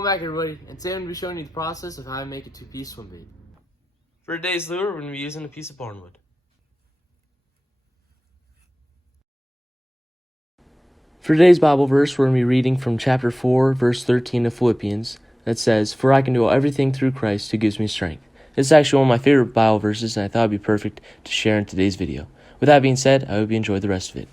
Welcome back, everybody, and today I'm going to be showing you the process of how I make a two-piece swim bait. For today's lure, we're going to be using a piece of barnwood. For today's Bible verse, we're going to be reading from chapter 4, verse 13 of Philippians, that says, "For I can do everything through Christ who gives me strength." This is actually one of my favorite Bible verses, and I thought it would be perfect to share in today's video. With that being said, I hope you enjoyed the rest of it.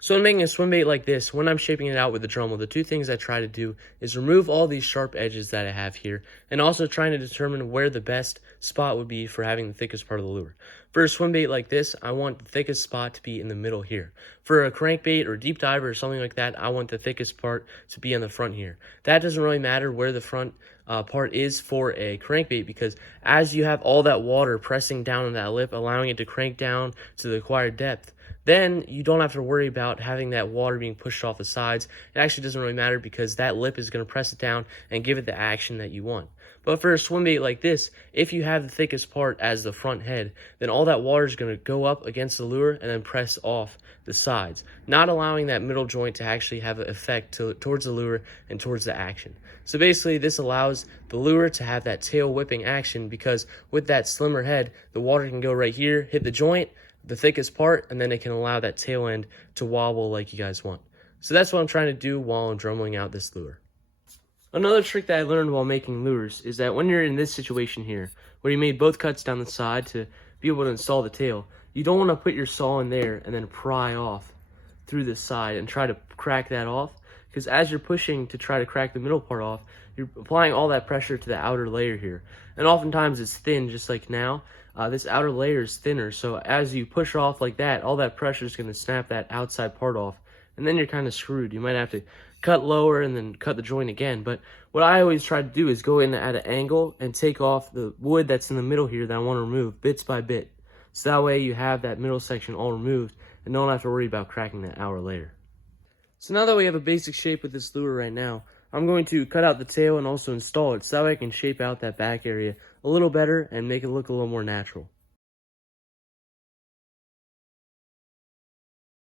So in making a swim bait like this, when I'm shaping it out with the Dremel, the two things I try to do is remove all these sharp edges that I have here, and also trying to determine where the best spot would be for having the thickest part of the lure. For a swim bait like this, I want the thickest spot to be in the middle here. For a crankbait or deep diver or something like that, I want the thickest part to be on the front here. That doesn't really matter where the front part is for a crankbait, because as you have all that water pressing down on that lip, allowing it to crank down to the required depth, then you don't have to worry about having that water being pushed off the sides. It actually doesn't really matter because that lip is going to press it down and give it the action that you want. But for a swim bait like this, if you have the thickest part as the front head, then all that water is going to go up against the lure and then press off the sides, not allowing that middle joint to actually have an effect towards the lure and towards the action. So basically, this allows the lure to have that tail whipping action, because with that slimmer head, the water can go right here, hit the joint, the thickest part, and then it can allow that tail end to wobble like you guys want. So that's what I'm trying to do while I'm dremeling out this lure. Another trick that I learned while making lures is that when you're in this situation here, where you made both cuts down the side to be able to install the tail, you don't want to put your saw in there and then pry off through the side and try to crack that off, because as you're pushing to try to crack the middle part off, you're applying all that pressure to the outer layer here. And oftentimes it's thin, just like now. This outer layer is thinner, so as you push off like that, all that pressure is going to snap that outside part off, and then you're kind of screwed. You might have to cut lower and then cut the joint again. But what I always try to do is go in at an angle and take off the wood that's in the middle here that I want to remove bits by bit. So that way you have that middle section all removed and don't have to worry about cracking that outer layer. So now that we have a basic shape with this lure right now, I'm going to cut out the tail and also install it so that way I can shape out that back area a little better and make it look a little more natural.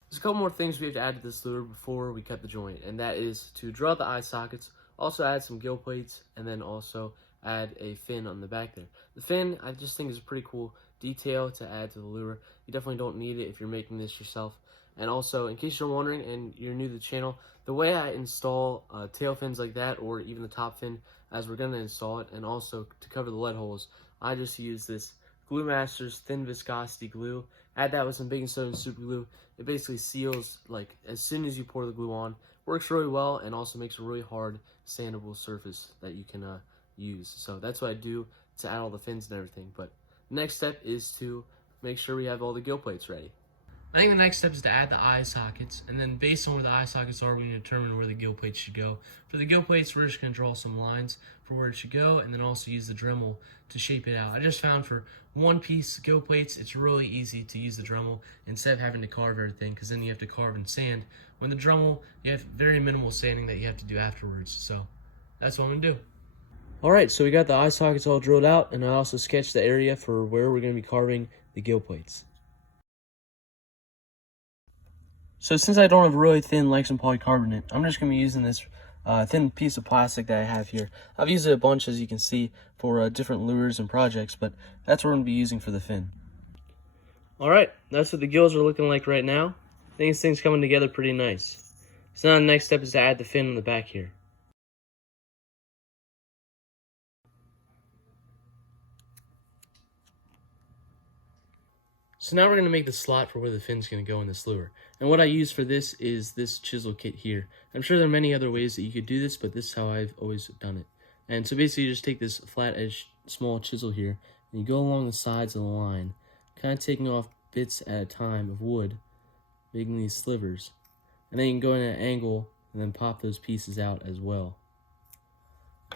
There's a couple more things we have to add to this lure before we cut the joint, and that is to draw out the eye sockets, also add some gill plates, and then also add a fin on the back there. The fin, I just think, is a pretty cool detail to add to the lure. You definitely don't need it if you're making this yourself. And also, in case you're wondering and you're new to the channel, the way I install tail fins like that, or even the top fin as we're going to install it, and also to cover the lead holes, I just use this Glue Masters thin viscosity glue. Add that with some baking soda and super glue. It basically seals like as soon as you pour the glue on. Works really well and also makes a really hard sandable surface that you can use. So that's what I do to add all the fins and everything. But the next step is to make sure we have all the gill plates ready. I think the next step is to add the eye sockets, and then based on where the eye sockets are, we need to determine where the gill plates should go. For the gill plates, we're just going to draw some lines for where it should go, and then also use the Dremel to shape it out. I just found for one piece gill plates, it's really easy to use the Dremel instead of having to carve everything, because then you have to carve and sand. When the Dremel, you have very minimal sanding that you have to do afterwards, so that's what I'm going to do. Alright, so we got the eye sockets all drilled out, and I also sketched the area for where we're going to be carving the gill plates. So since I don't have really thin Lexan polycarbonate, I'm just going to be using this thin piece of plastic that I have here. I've used it a bunch, as you can see, for different lures and projects, but that's what I'm going to be using for the fin. Alright, that's what the gills are looking like right now. I think this thing's coming together pretty nice. So now the next step is to add the fin on the back here. So now we're going to make the slot for where the fin's going to go in this lure. And what I use for this is this chisel kit here. I'm sure there are many other ways that you could do this, but this is how I've always done it. And so basically you just take this flat edge small chisel here, and you go along the sides of the line, kind of taking off bits at a time of wood, making these slivers. And then you can go in at an angle and then pop those pieces out as well.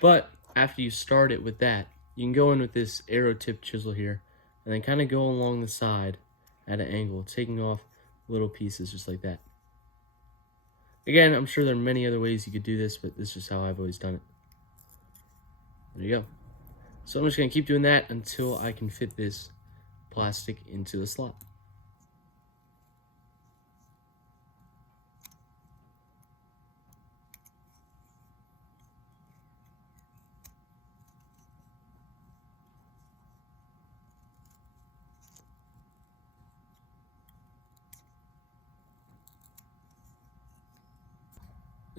But after you start it with that, you can go in with this arrow tip chisel here, and then kind of go along the side at an angle, taking off little pieces just like that. Again, I'm sure there are many other ways you could do this, but this is how I've always done it. There you go. So I'm just going to keep doing that until I can fit this plastic into the slot.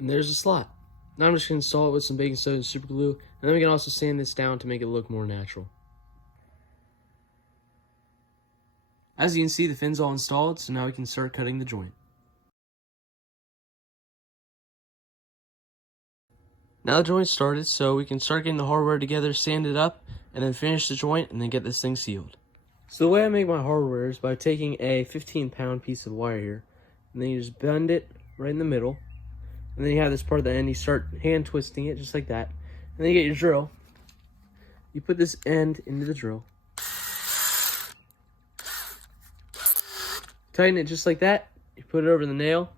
And there's the slot. Now I'm just going to install it with some baking soda and super glue, and then we can also sand this down to make it look more natural. As you can see, the fin's all installed, so now we can start cutting the joint. Now the joint's started, so we can start getting the hardware together, sand it up, and then finish the joint, and then get this thing sealed. So the way I make my hardware is by taking a 15-pound piece of wire here, and then you just bend it right in the middle, and then you have this part at the end, you start hand twisting it just like that, and then you get your drill. You put this end into the drill, tighten it just like that, you put it over the nail,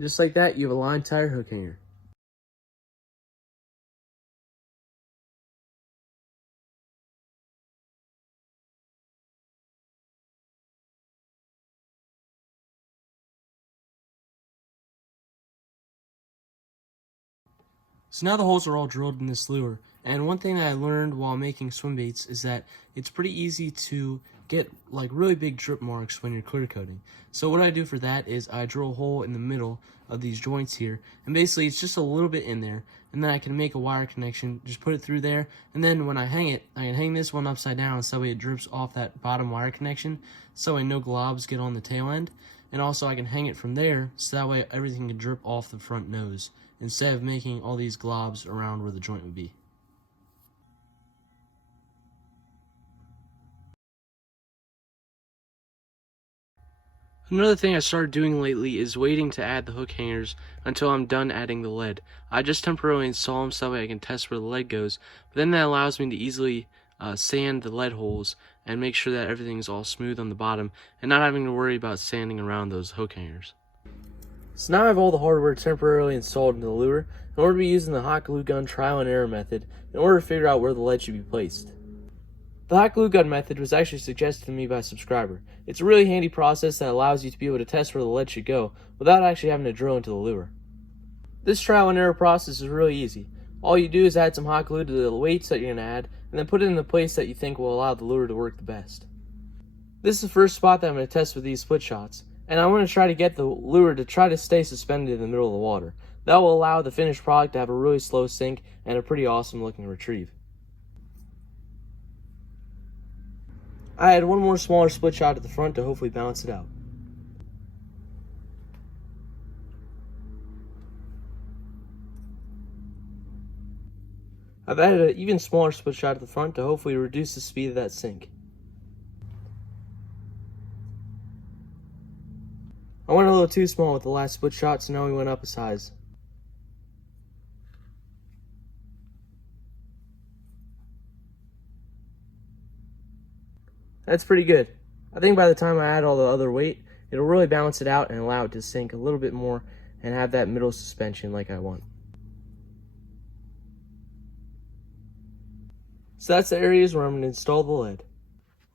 just like that, you have a line tire hook hanger. So now the holes are all drilled in this lure, and one thing that I learned while making swim baits is that it's pretty easy to get like really big drip marks when you're clear coating. So what I do for that is I drill a hole in the middle of these joints here, and basically it's just a little bit in there, and then I can make a wire connection, just put it through there, and then when I hang it, I can hang this one upside down so that way it drips off that bottom wire connection, so that way no globs get on the tail end, and also I can hang it from there so that way everything can drip off the front nose, instead of making all these globs around where the joint would be. Another thing I started doing lately is waiting to add the hook hangers until I'm done adding the lead. I just temporarily install them so that way I can test where the lead goes, but then that allows me to easily sand the lead holes and make sure that everything's all smooth on the bottom and not having to worry about sanding around those hook hangers. So now I have all the hardware temporarily installed into the lure, in order to be using the hot glue gun trial and error method in order to figure out where the lead should be placed. The hot glue gun method was actually suggested to me by a subscriber. It's a really handy process that allows you to be able to test where the lead should go without actually having to drill into the lure. This trial and error process is really easy. All you do is add some hot glue to the weights that you're going to add, and then put it in the place that you think will allow the lure to work the best. This is the first spot that I'm going to test with these split shots, and I want to try to get the lure to try to stay suspended in the middle of the water. That will allow the finished product to have a really slow sink and a pretty awesome looking retrieve. I had one more smaller split shot at the front to hopefully balance it out. I've added an even smaller split shot at the front to hopefully reduce the speed of that sink. I went a little too small with the last split shot, so now we went up a size. That's pretty good. I think by the time I add all the other weight, it'll really balance it out and allow it to sink a little bit more and have that middle suspension like I want. So that's the areas where I'm going to install the lead.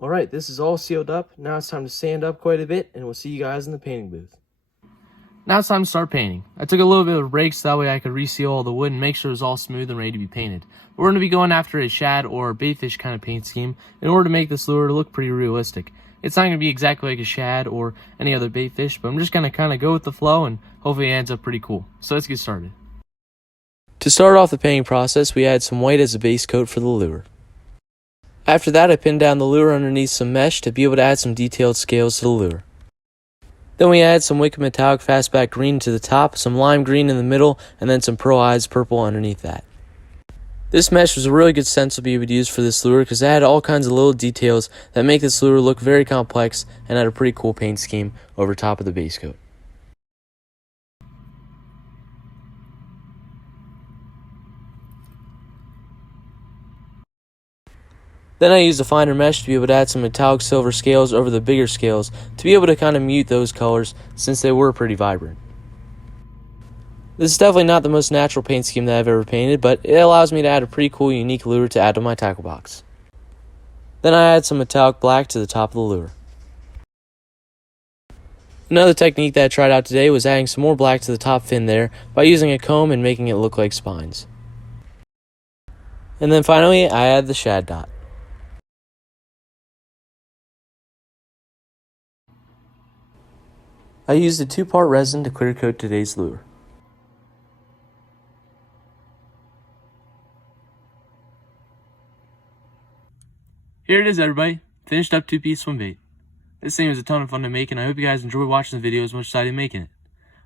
Alright, this is all sealed up. Now it's time to sand up quite a bit, and we'll see you guys in the painting booth. Now it's time to start painting. I took a little bit of a break so that way I could reseal all the wood and make sure it was all smooth and ready to be painted. We're going to be going after a shad or baitfish kind of paint scheme in order to make this lure look pretty realistic. It's not going to be exactly like a shad or any other baitfish, but I'm just going to kind of go with the flow and hopefully it ends up pretty cool. So let's get started. To start off the painting process, we add some white as a base coat for the lure. After that, I pinned down the lure underneath some mesh to be able to add some detailed scales to the lure. Then we add some Wicca Metallic Fastback Green to the top, some Lime Green in the middle, and then some Pearl Eyes Purple underneath that. This mesh was a really good stencil to be able to use for this lure because it had all kinds of little details that make this lure look very complex and had a pretty cool paint scheme over top of the base coat. Then I used a finer mesh to be able to add some metallic silver scales over the bigger scales to be able to kind of mute those colors since they were pretty vibrant. This is definitely not the most natural paint scheme that I've ever painted, but it allows me to add a pretty cool unique lure to add to my tackle box. Then I add some metallic black to the top of the lure. Another technique that I tried out today was adding some more black to the top fin there by using a comb and making it look like spines. And then finally I add the shad dot. I used a 2-part resin to clear coat today's lure. Here it is, everybody. Finished up 2-piece swim bait. This thing was a ton of fun to make, and I hope you guys enjoyed watching the video as much as I did making it.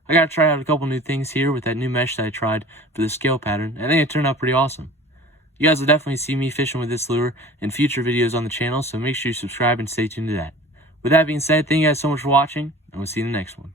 I got to try out a couple new things here with that new mesh that I tried for the scale pattern, and I think it turned out pretty awesome. You guys will definitely see me fishing with this lure in future videos on the channel, so make sure you subscribe and stay tuned to that. With that being said, thank you guys so much for watching, and we'll see you in the next one.